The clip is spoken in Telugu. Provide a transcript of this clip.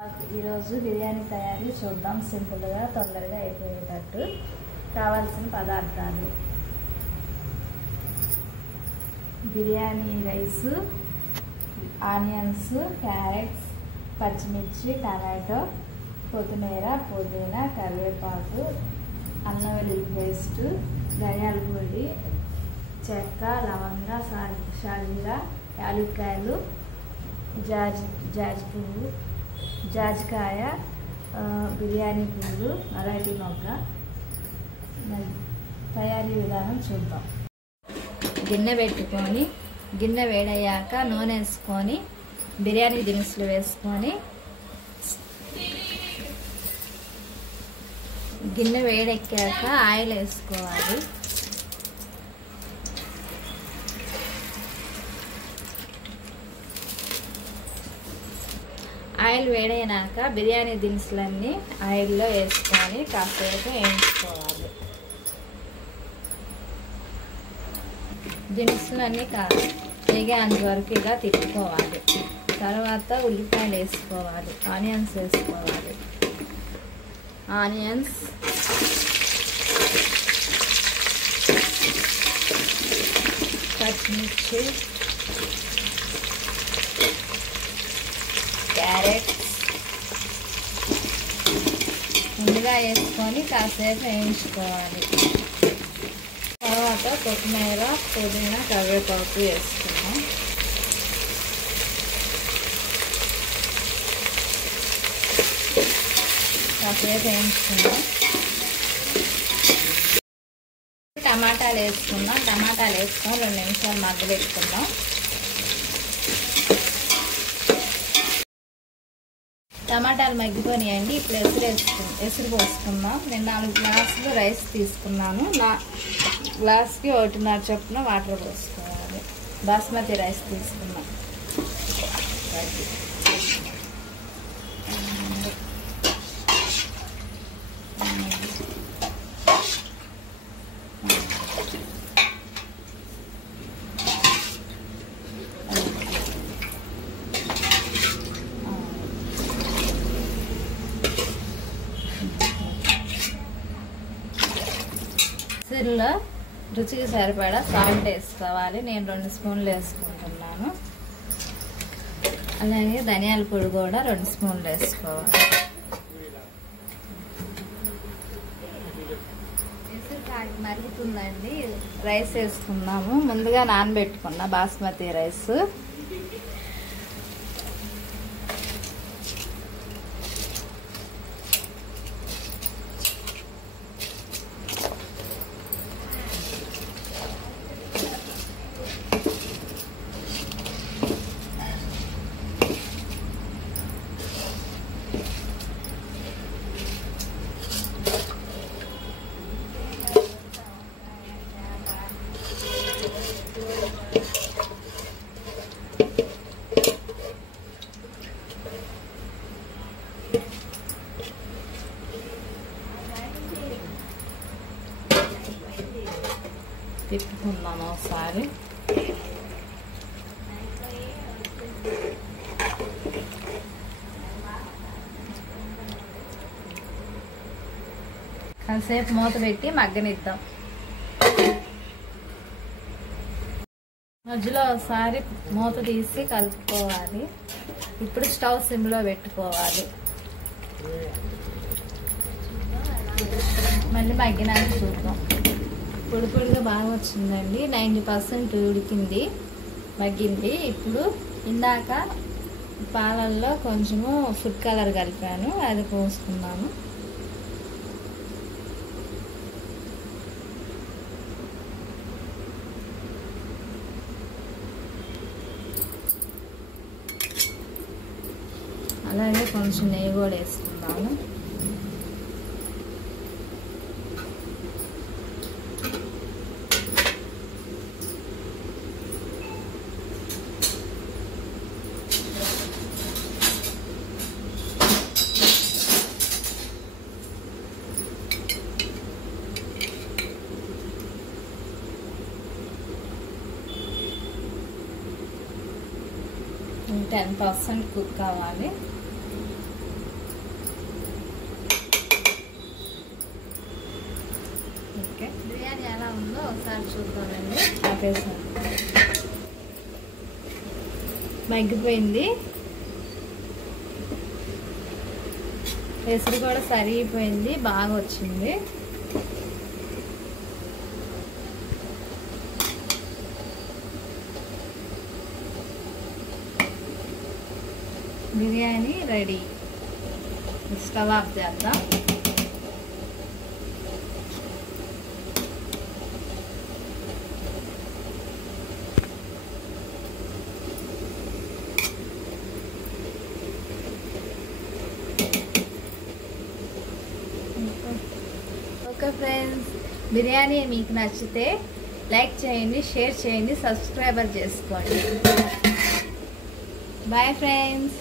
ఈరోజు బిర్యానీ తయారీ చూద్దాం. సింపుల్గా తొందరగా అయిపోయేటట్టు. కావాల్సిన పదార్థాలు: బిర్యానీ రైస్, ఆనియన్స్, క్యారెట్స్, పచ్చిమిర్చి, టమాటో, కొత్తిమీర, పుదీనా, కరివేపాకు, అల్లం వెల్లుల్లి పేస్ట్, ధనియాల పొడి, చెక్క, లవంగ, షాజీరా, యాలక్కాయలు, జాజి పువ్వు, జాజికాయ, బిర్యానీ పువ్వులు, మరాఠీ మొగ్గ. తయారీ విధానం చూద్దాం. గిన్నె పెట్టుకొని గిన్నె వేడయ్యాక నూనె వేసుకొని బిర్యానీ దినుసులు వేసుకొని గిన్నె వేడెక్కాక ఆయిల్ వేసుకోవాలి. ఆయిల్ వేడైనాక బిర్యానీ దినుసులన్నీ ఆయిల్లో వేసుకొని కాసేపు వేయించుకోవాలి. దినుసులన్నీ వేగేంత వరకు ఇలా తిప్పుకోవాలి. తర్వాత ఉల్లిపాయలు వేసుకోవాలి, ఆనియన్స్ వేసుకోవాలి. ఆనియన్స్, పచ్చిమిర్చి, క్యారెట్ ముందుగా వేసుకొని కాసేపు వేయించుకోవాలి. తర్వాత కొత్తిమీర, పుదీనా, కరివేపాకు వేసుకున్నాం. కాసేపు వేయించుకున్నాం. టమాటాలు వేసుకున్నాం. టమాటాలు వేసుకొని 2 నిమిషాలు మగ్గబెట్టుకుందాం. టమాటాలు మగ్గిపోయాయండి. ఇప్పుడు ఎసురు పోసుకుందాం. నేను 4 గ్లాసులు రైస్ తీసుకున్నాను. గ్లాస్కి 1.5 చొప్పున వాటర్ పోసుకోవాలి. బాస్మతి రైస్ తీసుకున్నాం. ఎసురులో రుచికి సరిపడా సాల్ట్ వేసుకోవాలి. నేను 2 స్పూన్లు వేసుకుంటున్నాను. అలాగే ధనియాల పొడి కూడా 2 స్పూన్లు వేసుకోవాలి. ఎసురు మరుగుతుందండి. రైస్ వేసుకున్నాము. ముందుగా నానబెట్టుకున్న బాస్మతి రైస్ తిప్పుకుందాము ఒకసారి. కాసేపు మూత పెట్టి మగ్గనిద్దాం. మధ్యలో ఒకసారి మూత తీసి కలుపుకోవాలి. ఇప్పుడు స్టవ్ సిమ్లో పెట్టుకోవాలి. మళ్ళీ మగ్గినాక చూద్దాం. పొడి పొడిగా బాగా వచ్చిందండి. 90% ఉడికింది, మగ్గింది. ఇప్పుడు ఇందాక పాలల్లో కొంచెము ఫుడ్ కలర్ కలిపాను, అది పోసుకున్నాను. అలాగే కొంచెం నెయ్యి కూడా వేసుకున్నాను. ఇంకా 10% కుక్ కావాలి. ఉందో ఒకసారి చూద్దామండి. ఆపేసాను, మగ్గిపోయింది. ఎసురు కూడా సరిగిపోయింది, బాగా వచ్చింది. బిర్యానీ రెడీ. స్టవ్ ఆఫ్ చేద్దాం. ఓకే ఫ్రెండ్స్, బిర్యానీ మీకు నచ్చితే లైక్ చేయండి, షేర్ చేయండి, సబ్స్క్రైబర్ చేసుకోండి. Bye friends.